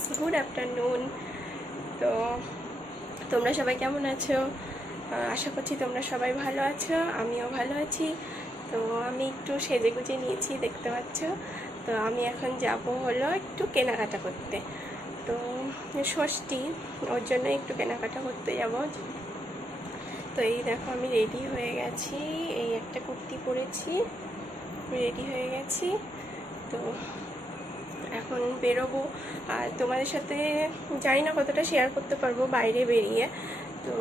Friends, good afternoon. তো তোমরা সবাই কেমন আছো? আশা করছি তোমরা সবাই ভালো আছো, আমিও ভালো আছি। তো আমি একটু সেজে গুজে নিয়েছি, দেখতে পাচ্ছ। তো আমি এখন যাব হলো একটু কেনাকাটা করতে। তো ষষ্ঠী, ওর জন্য একটু কেনাকাটা করতে যাব। তো এই দেখো আমি রেডি হয়ে গেছি, এই একটা কুর্তি পরেছি, রেডি হয়ে গেছি। তো এখন বেরোবো, আর তোমাদের সাথে জানি না কতটা শেয়ার করতে পারবো বাইরে বেরিয়ে। তো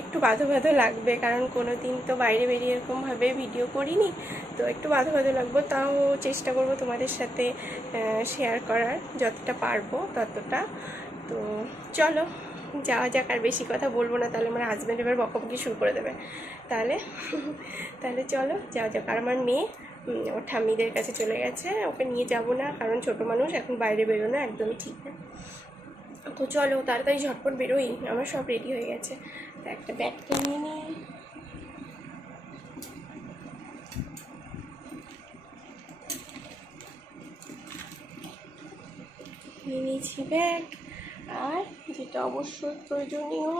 একটু বাধো বাধো লাগবে, কারণ কোনো দিন তো বাইরে বেরিয়ে এরকমভাবে ভিডিও করিনি। তো একটু বাধো বাধো লাগবে, তাও চেষ্টা করব তোমাদের সাথে শেয়ার করার, যতটা পারবো ততটা। তো চলো যাওয়া যাক। আর বেশি কথা বলবো না, তাহলে আমার হাজব্যান্ড এবার বকাবকি শুরু করে দেবে। তাহলে চলো যাওয়া যাক। আর আমার মেয়ে ওর ঠাম্মিদের কাছে চলে গেছে, ওকে নিয়ে যাব না, কারণ ছোট মানুষ, এখন বাইরে বেরোনো একদমই ঠিক না। তো চলো তাড়াতাড়ি ঝটপট বেরোই, আমার সব রেডি হয়ে গেছে। তো একটা ব্যাগটা নিয়ে নিয়েছি ব্যাগ। আর যেটা অবশ্যই প্রয়োজনীয়,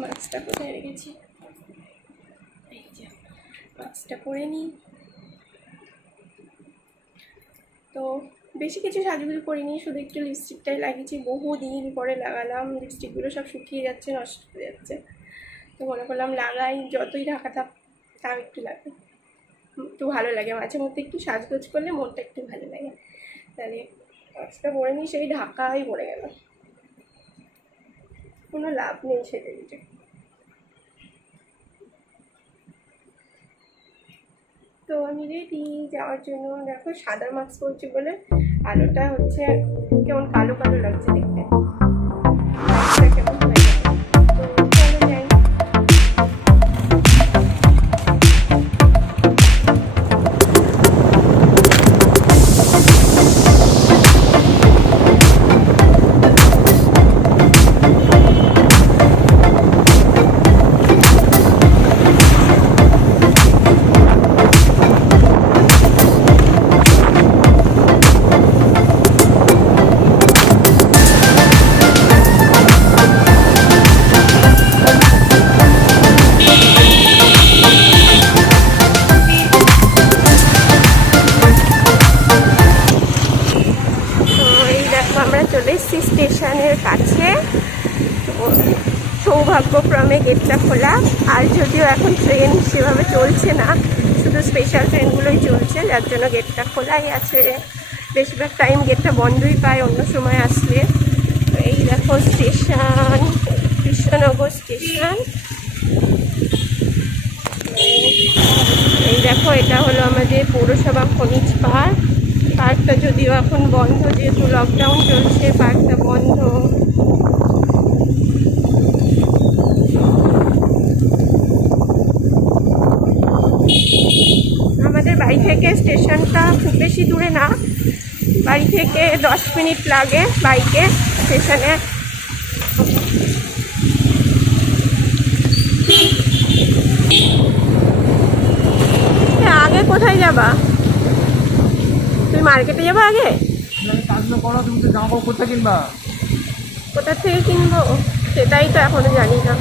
মাস্কটা কোথায় রেখেছি, এই যে মাস্কটা পরে নিই। তো বেশি কিছু সাজুগুজু করিনি, শুধু একটু লিপস্টিকটাই লাগিয়েছি, বহুদিন পরে লাগালাম। লিপস্টিকগুলো সব শুকিয়ে যাচ্ছে, নষ্ট হয়ে যাচ্ছে। তো মনে করলাম লাগাই, যতই ঢাকা থাক তাও একটু লাগে, একটু ভালো লাগে মাঝে মধ্যে, একটু সাজগোজ করলে মনটা একটু ভালো লাগে। তাহলে মাস্কটা পরে নিই, সেই ঢাকাই পড়ে গেল, কোনো লাভ নেই সেটা দিতে। তো আমি রেডি যাওয়ার জন্য। দেখো সাদা মাস্ক পরছি বলে আলোটা হচ্ছে কেমন কালো কালো লাগছে দেখতে, কেমন হয়ে গেছে। তো চলো যাই। চলে এসেছি স্টেশনের কাছে। তো সৌভাগ্যক্রমে গেটটা খোলা, আর যদিও এখন ট্রেন সেভাবে চলছে না, শুধু স্পেশাল ট্রেনগুলোই চলছে, যার জন্য গেটটা খোলাই আছে। বেশিরভাগ টাইম গেটটা বন্ধই পায় অন্য সময় আসলে। তো এই দেখো স্টেশন, কৃষ্ণনগর স্টেশন। এই দেখো এটা হলো আমাদের পৌরসভা খনিজ পার্ক। পার্কটা যদিও এখন বন্ধ, যেহেতু লকডাউন চলছে, পার্কটা বন্ধ। আমাদের বাড়ি থেকে স্টেশনটা খুব বেশি দূরে না, বাড়ি থেকে 10 মিনিট লাগে বাইকে স্টেশনে। আগে কোথায় যাবা? তুমি মার্কেটে যাবো আগে? কোথা থেকে কিনবো সেটাই তো এখনো জানি না।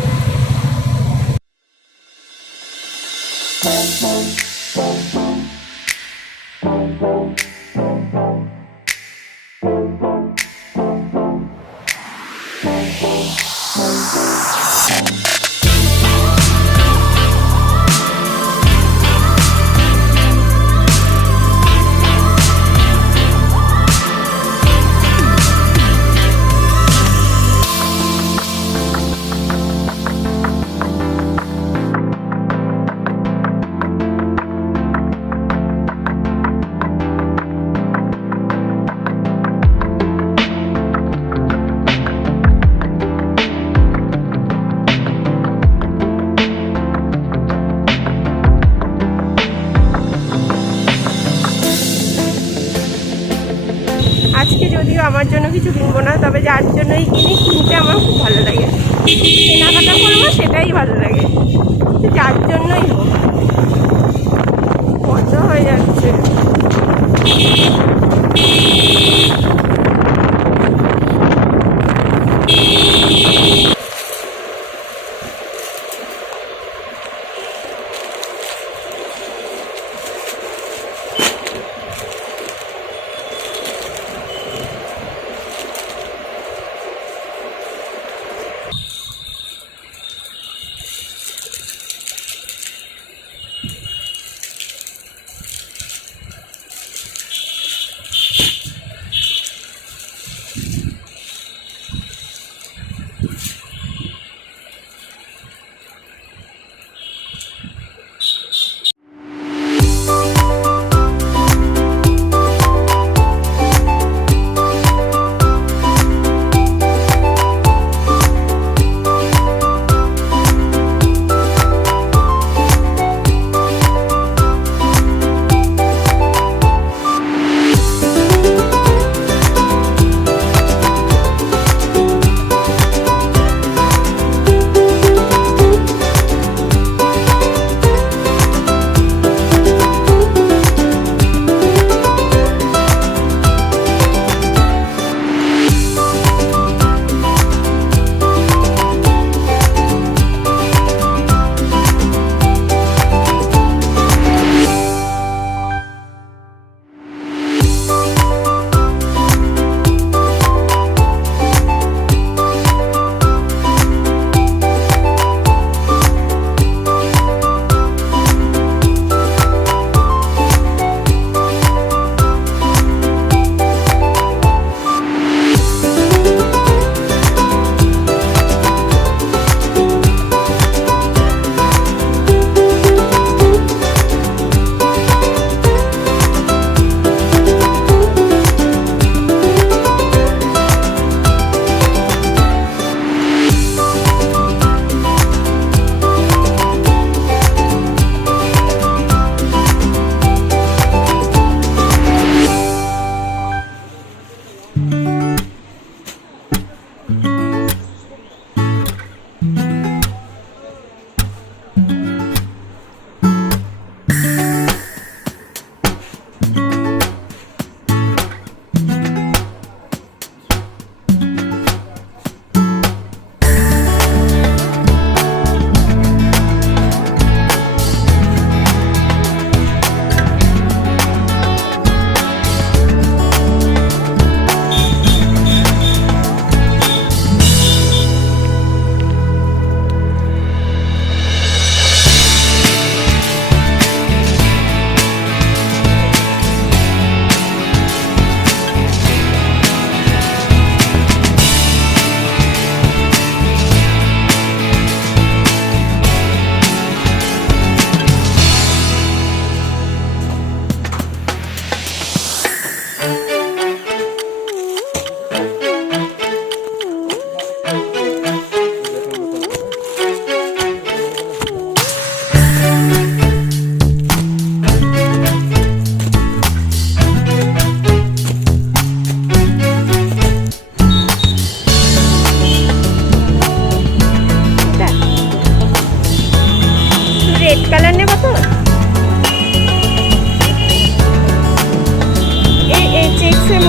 আজকে যদিও আমার জন্য কিছু কিনবো না, তবে যার জন্যই কিনতে আমার খুব ভালো লাগে, কেনাকাটা করবো সেটাই ভালো লাগে, যার জন্যই হোক। বন্ধ হয়ে যাচ্ছে।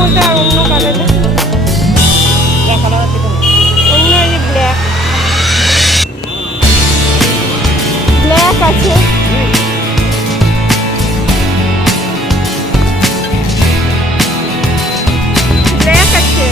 বলতে আর অন্য কালার অন্য এই যে ব্ল্যাক ব্ল্যাক আছে। ব্ল্যাক আছে।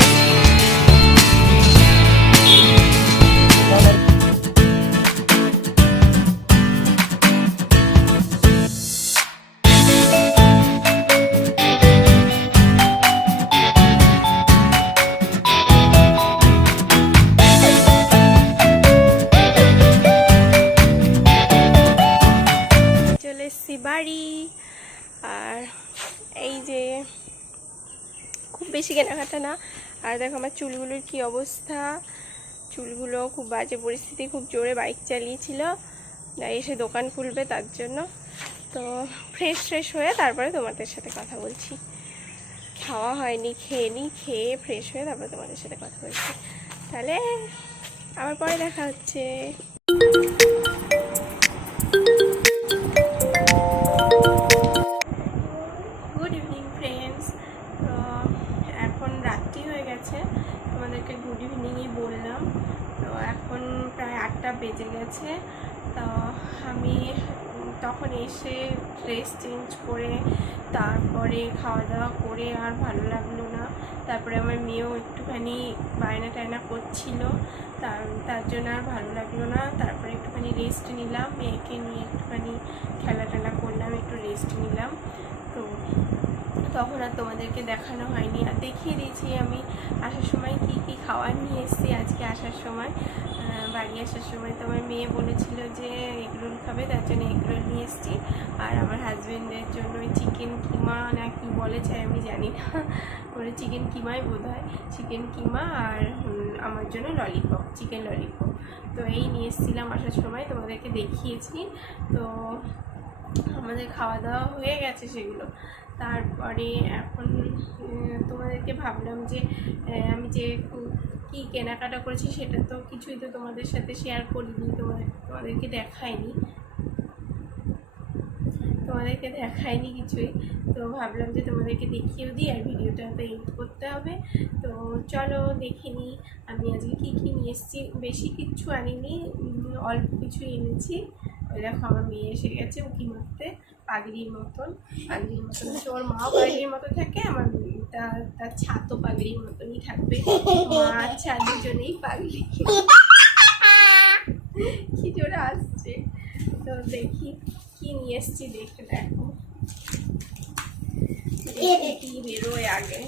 বাড়ি আর এই যে খুব বেশি কেনাকাটা না। আর দেখো আমার চুলগুলোর কি অবস্থা, চুলগুলো খুব বাজে পরিস্থিতি, খুব জোরে বাইক চালিয়েছিল, এসে দোকান খুলবে তার জন্য। তো ফ্রেশ হয়ে তারপরে তোমাদের সাথে কথা বলছি। খাওয়া হয়নি, খেয়ে ফ্রেশ হয়ে তারপরে তোমাদের সাথে কথা বলছি। তাহলে আবার পরে দেখা হচ্ছে। Good evening friends. তো এখন রাত্রি হয়ে গেছে, তোমাদেরকে গুড ইভিনিংই বললাম। তো এখন প্রায় 8টা বেজে গেছে। তো আমি তখন এসে ড্রেস চেঞ্জ করে তারপরে খাওয়া দাওয়া করে আর ভালো লাগলো না। তারপরে আমার মেয়েও একটুখানি বায়না টায়না করছিল, তার জন্য আর ভালো লাগলো না। তারপরে একটুখানি রেস্ট নিলাম, মেয়েকে নিয়ে একটুখানি খেলা টেলা করলাম, একটু রেস্ট নিলাম। তো তখন আর তোমাদেরকে দেখানো হয়নি। আর দেখিয়ে দিয়েছি আমি আসার সময় কি খাবার নিয়ে এসেছি। আজকে আসার সময় বাড়ি আসার সময় তোমার মেয়ে বলেছিল যে এগরোল খাবে, তার জন্য এগরোল নিয়ে এসেছি। আর আমার হাজব্যান্ডের জন্য ওই চিকেন কিমা না কি বলেছে আমি জানি না, ওরা চিকেন কিমাই বোধ হয়, চিকেন কিমা। আর আমার জন্য ললিপপ, চিকেন ললিপপ। তো এই নিয়ে এসেছিলাম আসার সময়, তোমাদেরকে দেখিয়েছি। তো আমাদের খাওয়া দাওয়া হয়ে গেছে সেগুলো। তারপরে এখন তোমাদেরকে ভাবলাম যে আমি যে কি কেনাকাটা করেছি সেটা তো কিছুই তো তোমাদের সাথে শেয়ার করিনি, তোমাদেরকে দেখাইনি কিছুই। তো ভাবলাম যে তোমাদেরকে দেখিয়েও দিই, আর ভিডিওটা তো এডিট করতে হবে। তো চলো দেখে নিই আমি আজকে কী নিয়ে এসেছি। বেশি কিচ্ছু আনিনি, অল্প কিছুই এনেছি। ওই দেখো আমার মেয়ে এসে গেছে উঁকি মারতে, পাগড়ির মতন আছে। ওর মাও পাগড়ির মতো থাকে, আমার তার ছাতও পাগড়ির মতনই থাকবে। মা আচ্ছা দুজনেই পাগড়ি। কি জোরে আসছে। তো দেখি কি নিয়ে এসছি, দেখো কি বেরোয় আগে।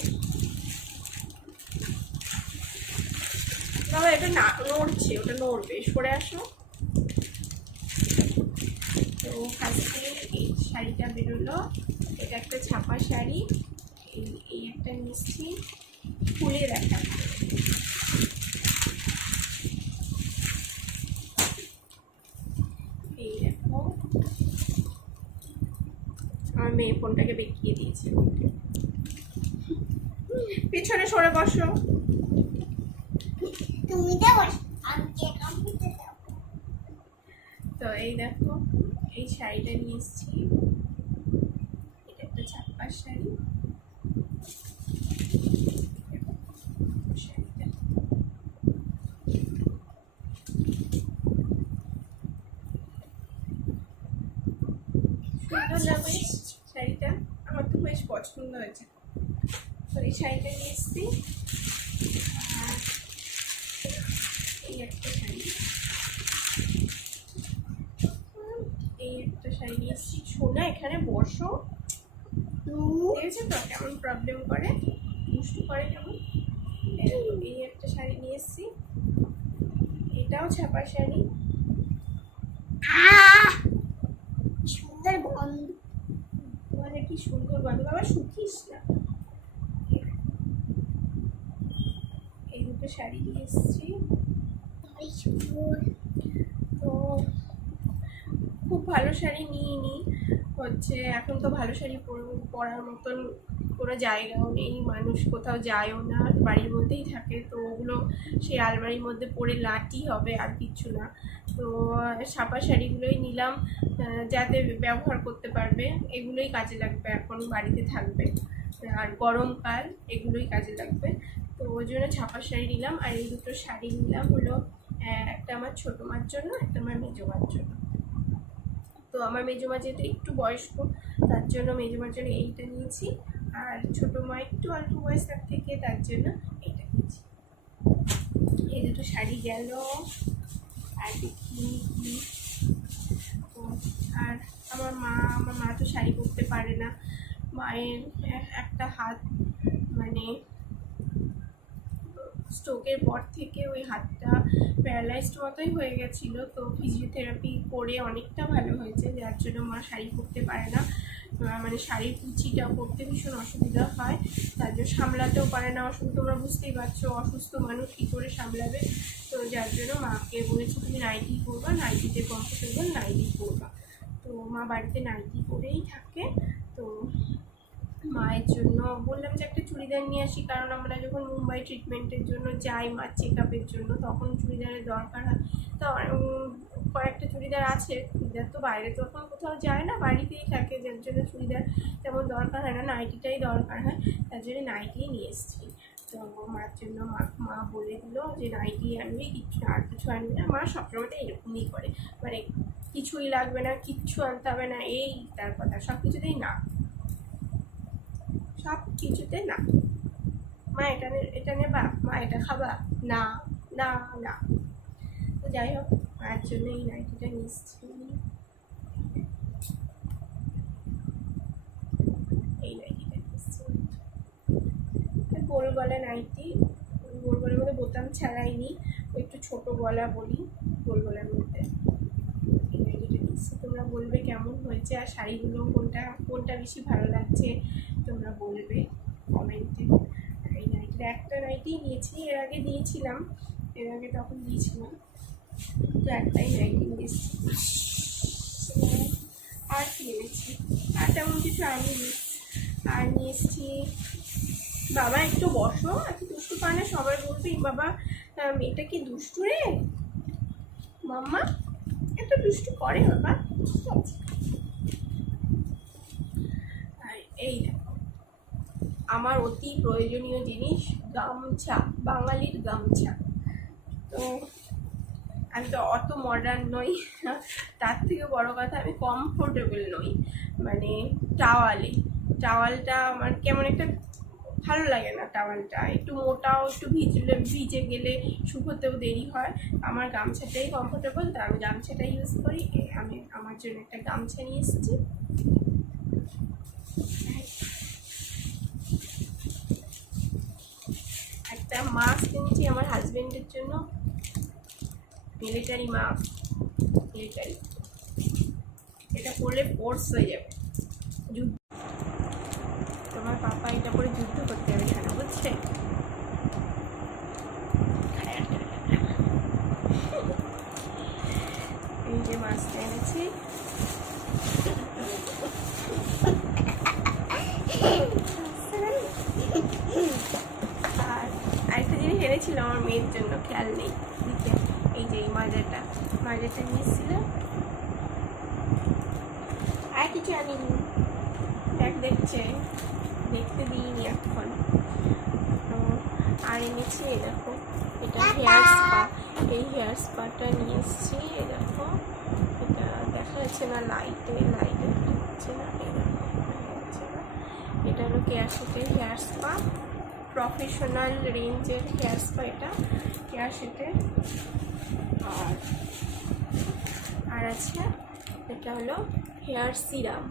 বাবা এটা না নড়ছে, ওটা নড়বে, সরে আসো। তো ফার্স্টে এই শাড়িটা বেরোলো, এটা একটা ছাপা শাড়ি। এই একটা মিষ্টি খুলে দেখা, এই দেখো আমার মেয়ে ফোনটাকে বেঁকিয়ে দিয়েছে। পিছনে সরে বসো। তো এই দেখো এই শাড়িটা নিয়ে এসেছি, এটা একটা ছাপ্পার শাড়ি। সুন্দর লাগবে শাড়িটা, আমার তো বেশ পছন্দ হয়েছে। তো এই শাড়িটা নিয়ে এসেছি। আর এই একটা শাড়ি নিয়ে এসেছি। সোনা এখানে বসো, দেখেছো তো কেমন প্রবলেম করে, দুষ্টু করে কেমন। এই একটা শাড়ি নিয়ে এসেছি, এটাও ছাপা শাড়ি। সুন্দর বন্ধ, মানে কি সুন্দর বন্ধ, বাবা শুকিস না। এই দুটো শাড়ি নিয়ে এসেছি। তো খুব ভালো শাড়ি নিইনি, হচ্ছে এখন তো ভালো শাড়ি পরার মতন কোনো জায়গাও নেই, মানুষ কোথাও যায়ও না, বাড়ির মধ্যেই থাকে। তো ওগুলো সেই আলমারির মধ্যে পরে লাটি হবে, আর কিছু না। তো ছাপা শাড়িগুলোই নিলাম, যাতে ব্যবহার করতে পারবে, এগুলোই কাজে লাগবে, এখন বাড়িতে থাকবে। আর গরমকাল এগুলোই কাজে লাগবে। তো ওই জন্য ছাপা শাড়ি নিলাম। আর এই দুটো শাড়ি নিলাম হলো একটা আমার ছোটো মার জন্য, একটা আমার মেজো মার জন্য। তো আমার মেজো মা যেহেতু একটু বয়স্ক, তার জন্য মেজো মার জন্য এইটা নিয়েছি, আর ছোটো মা একটু অল্প বয়স তার থেকে, তার জন্য এইটা নিয়েছি। এই দুটো শাড়ি গেল। আর দেখি আর আমার মা তো শাড়ি পরতে পারে না। মায়ের একটা হাত মানে স্ট্রোকের পর থেকে ওই হাতটা প্যারালাইজড মতোই হয়ে গেছিলো। তো ফিজিওথেরাপি করে অনেকটা ভালো হয়েছে, যার জন্য মা শাড়ি পরতে পারে না। মানে শাড়ির কুচিটা পরতে ভীষণ অসুবিধা হয়, তার জন্য সামলাতেও পারে না। তোমরা বুঝতেই পারছো অসুস্থ মানুষ কী করে সামলাবে। তো যার জন্য মাকে বলেছি তুমি নাইটি পরবা, নাইটিতে কমফোর্টেবল নাইটি পরবা। তো মা বাড়িতে নাইটি পরেই থাকে। তো মায়ের জন্য বললাম যে একটা চুড়িদার নিয়ে আসি, কারণ আমরা যখন মুম্বাই ট্রিটমেন্টের জন্য যাই মার চেক আপের জন্য, তখন চুড়িদারের দরকার হয়। তো কয়েকটা চুড়িদার আছে, চুড়িদার তো বাইরে তো এখন কোথাও যায় না, বাড়িতেই থাকে, যার জন্য চুড়িদার তেমন দরকার হয় না, নাইটিটাই দরকার হয়, তার জন্য নাইটিই নিয়ে এসেছি। তো মার জন্য মা বলে দিল যে নাইটি আনবি, কিছু আর কিছু আনবি না। মা সবসময় এরকমই করে, মানে কিছুই লাগবে না, কিচ্ছু আনতে হবে না, এই তার কথা, সব কিছুতেই না, সব কিছুতে না। মা এটা নেবা, মা এটা খাবা, না না না। তো যাই হোক, মায়ের জন্য এই নাইটিটা নিচ্ছি। এই নাইটিটা নিচ্ছি, গোল গলা নাইটি, গোল গলার মধ্যে বোতাম ছাড়াইনি, একটু ছোট গলা বলি গোল গলার মধ্যে। এই নাইটিটা নিচ্ছি। তোমরা বলবে কেমন হয়েছে, আর শাড়িগুলো কোনটা বেশি ভালো লাগছে তোমরা বলবে কমেন্টে। এই নাইটিটা একটা নাইটি নিয়েছি, এর আগে দিয়েছিলাম, তখন দিয়েছিলাম, তো একটাই নাইটি নিয়েছি। আর কি এনেছি, আর তেমন কিছু আনিনি। আর নিয়ে এসছি, বাবা একটু বসো, এত দুষ্টু পায় না, সবাই বলবে বাবা মেয়েটা কি দুষ্টু রে, মাম্মা এত দুষ্টু করে বাবা। ঠিক আছে, আর এই দেখো আমার অতি প্রয়োজনীয় জিনিস গামছা, বাঙালির গামছা। তো আমি তো অত মডার্ন নই, তার থেকে বড় কথা আমি কমফোর্টেবল নই, মানে টাওয়ালটা আমার কেমন একটা ভালো লাগে না। টাওয়ালটা একটু মোটাও, একটু ভিজে গেলে শুকোতেও দেরি হয়। আমার গামছাটাই কমফোর্টেবল, তো আমি গামছাটাই ইউজ করি। আমি আমার জন্য একটা গামছা নিয়ে এসেছি। একটা মাস্ক কিনছি আমার হাজবেন্ডের জন্য, মিলিটারি মাস্ক, মিলিটারি, এটা পরলে ফোর্স হয়ে যাবে, তোমার পাপা এটা পরে যুদ্ধ করতে হবে কেন, বুঝছে? এই যে মাছটা এনেছি, আর আরেকটা জিনিস এনেছিল আমার মেয়ের জন্য, খেয়াল নেই দিতে। এই যে এই মাজাটা নিয়েছিল, আর কিছু আনিনি, দেখতে দিইনি এখন। তো আর এনেছি এই দেখো, এটা হেয়ার স্পা, এই হেয়ার স্পাটা নিয়ে এসেছি। এই দেখো, এটা দেখা যাচ্ছে না লাইটে হচ্ছে না, এটা হলো কেয়ারশেটের হেয়ার স্পা, প্রফেশনাল রেঞ্জের হেয়ার স্পা এটা কেয়ারশেটের। আর আছে এটা হলো হেয়ার সিরাম,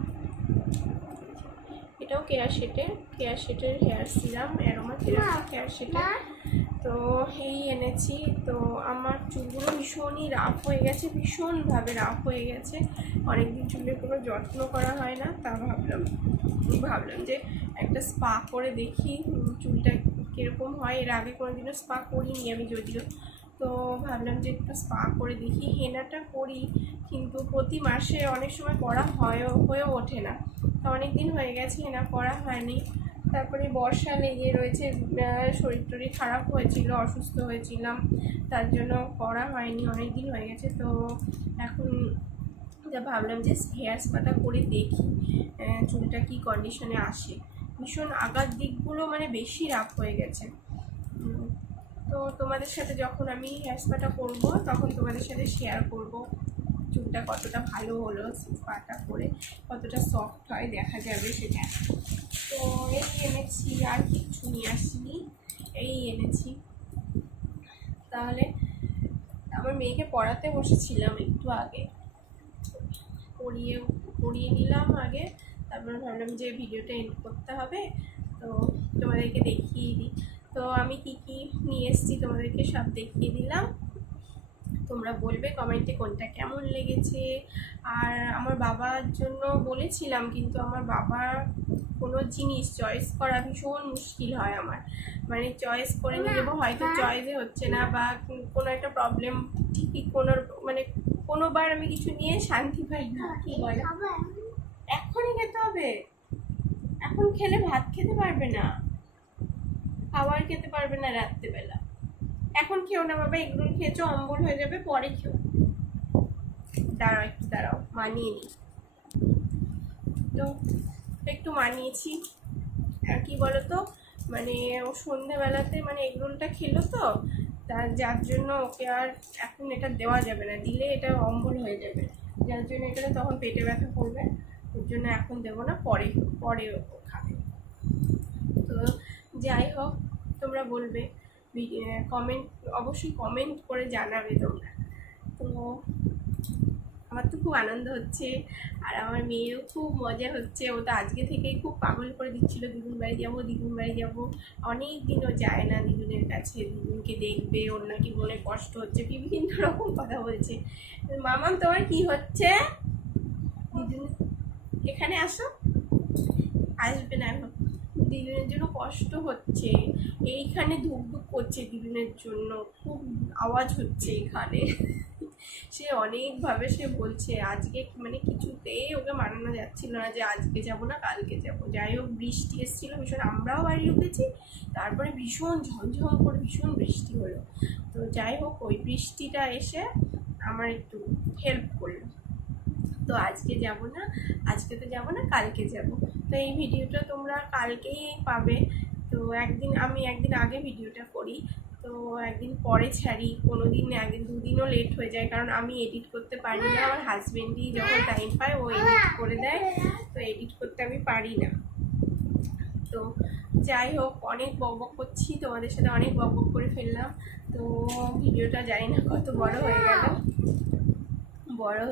এটাও কেয়ারশেটের হেয়ার সিরাম, অ্যারোমা থেরাপি কেয়ারশেটের। তো এই এনেছি। তো আমার চুলগুলো ভীষণই রাফ হয়ে গেছে, ভীষণভাবে রাফ হয়ে গেছে, অনেকদিন চুলের কোনো যত্ন করা হয় না। তা ভাবলাম যে একটা স্পা করে দেখি চুলটা কীরকম হয়। এর আগে কোনোদিনও স্পা করিনি আমি যদিও, তো ভাবলাম যে একটু স্পা করে দেখি। হেনাটা করি, কিন্তু প্রতি মাসে অনেক সময় করা হয়েও ওঠে না, তো অনেক দিন হয়ে গেছে হেনা করা হয়নি। তারপরে বর্ষা লেগে রয়েছে, শরীর টরীর খারাপ হয়েছিল, অসুস্থ হয়েছিলাম, তার জন্য করা হয়নি, অনেক দিন হয়ে গেছে। তো এখন যা ভাবলাম যে হেয়ার স্পাটা করে দেখি চুলটা কী কন্ডিশনে আসে। ভীষণ আগার দিকগুলো মানে বেশি রাফ হয়ে গেছে। তো তোমাদের সাথে যখন আমি হেয়ার স্পাটা করবো তখন তোমাদের সাথে শেয়ার করব চুলটা কতটা ভালো হলো, স্পাটা করে কতটা সফট হয় দেখা যাবে সেটা। তো এই এনেছি, আর কিছু নিয়ে আসিনি, এই এনেছি। তাহলে আমার মেয়েকে পড়াতে বসেছিলাম একটু আগে, পড়িয়ে নিলাম আগে, তারপর ভাবলাম যে ভিডিওটা এন্ড করতে হবে, তো তোমাদেরকে দেখিয়ে দিই। তো আমি কি কি নিয়ে এসেছি তোমাদেরকে সব দেখিয়ে দিলাম। তোমরা বলবে কমেন্টে কোনটা কেমন লেগেছে। আর আমার বাবার জন্য বলেছিলাম, কিন্তু আমার বাবার কোনো জিনিস চয়েস করা ভীষণ মুশকিল হয় আমার, মানে চয়েস করে নিয়ে যাবো, হয়তো চয়েসে হচ্ছে না, বা কোনো একটা প্রবলেম ঠিকই মানে কোনোবার আমি কিছু নিয়ে শান্তি পাই না। কি বলে এখনই খেতে হবে? এখন খেলে ভাত খেতে পারবে না, খাবার খেতে পারবে না রাত্রেবেলা। এখন খেও না বাবা, এগুলো খেয়েছো অম্বল হয়ে যাবে, পরে খেও। দাঁড়াও একটু দাঁড়াও, মানিয়ে নি। তো একটু মানিয়েছি। আর কি বলতো, মানে ও সন্ধেবেলাতে মানে এগরোলটা খেলো তো, যার জন্য ওকে আর এখন এটা দেওয়া যাবে না, দিলে এটা অম্বল হয়ে যাবে, যার জন্য এটা তখন পেটে ব্যথা করবে, ওর জন্য এখন দেবো না, পরে পরে ও খাবে। তো যাই হোক, তোমরা বলবে, কমেন্ট অবশ্যই কমেন্ট করে জানাবে তোমরা। তো আমার তো খুব আনন্দ হচ্ছে, আর আমার মেয়েরও খুব মজা হচ্ছে। ও তো আজকে থেকেই খুব পাগল করে দিচ্ছিল, দিদুন বাড়ি যাবো, দিদুন বাড়ি যাবো। অনেক দিনও যায় না দিদুনের কাছে, দিদুনকে দেখবে, ওর নাকি মনে কষ্ট হচ্ছে, বিভিন্ন রকম কথা বলছে। মামাম তোমার কি হচ্ছে? দিদুন এখানে আসো, আসবে না এখন, দিদুনের জন্য কষ্ট হচ্ছে, এইখানে ধুকধুক করছে দিদুনের জন্য, খুব আওয়াজ হচ্ছে এখানে। সে অনেকভাবে সে বলছে, আজকে মানে কিছুতেই ওকে মানানো যাচ্ছিল না যে আজকে যাব না কালকে যাব। যাই হোক, বৃষ্টি এসেছিলো ভীষণ, আমরাও বাড়ি ঢুকেছি, তারপরে ভীষণ ঝমঝম করে ভীষণ বৃষ্টি হলো। তো যাই হোক, ওই বৃষ্টিটা এসে আমার একটু হেল্প করলো। তো আজকে যাব না, আজকে তো যাব না, কালকে যাব। তো এই ভিডিওটা তোমরা কালকেই পাবে। তো আমি একদিন আগে ভিডিওটা করি, তো একদিন পরে ছাড়ি, কোনো দিন একদিন দুদিনও লেট হয়ে যায়, কারণ আমি এডিট করতে পারি না, আমার হাজবেন্ডই যখন টাইম পায় ও এডিট করে দেয়, তো এডিট করতে আমি পারি না। তো যাই হোক, অনেক বকবক করছি তোমাদের সাথে, অনেক বকবক করে ফেললাম। তো ভিডিওটা জানি না কত বড়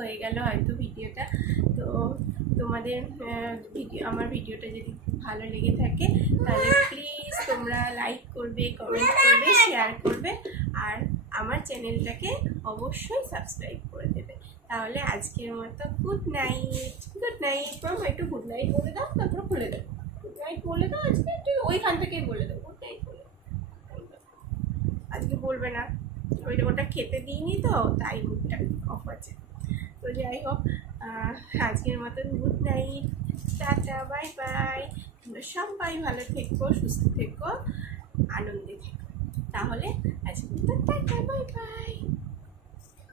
হয়ে গেল হয়তো ভিডিওটা। তো তোমাদের আমার ভিডিওটা যদি ভালো লেগে থাকে তাহলে প্লিজ তোমরা লাইক করবে, কমেন্ট করবে, শেয়ার করবে, আর আমার চ্যানেলটাকে অবশ্যই সাবস্ক্রাইব করে দেবে। তাহলে আজকের মতো গুড নাইট। মামা একটু গুড নাইট বলে দাও, তারপর খুলে দেবো। গুড নাইট বলে দাও আজকে, তুই ওইখান থেকেই বলে দেবো গুড নাইট বলে। আজকে বলবে না, ওটা খেতে দিইনি তো, তাই মুখটা অফ আছে। তো যাই হোক, আজকের মতন good night, tata, bye bye. তোমরা সবাই ভালো থেকো, সুস্থ থেকো, আনন্দে থেকো। তাহলে আজকে টাটা, বাই বাই।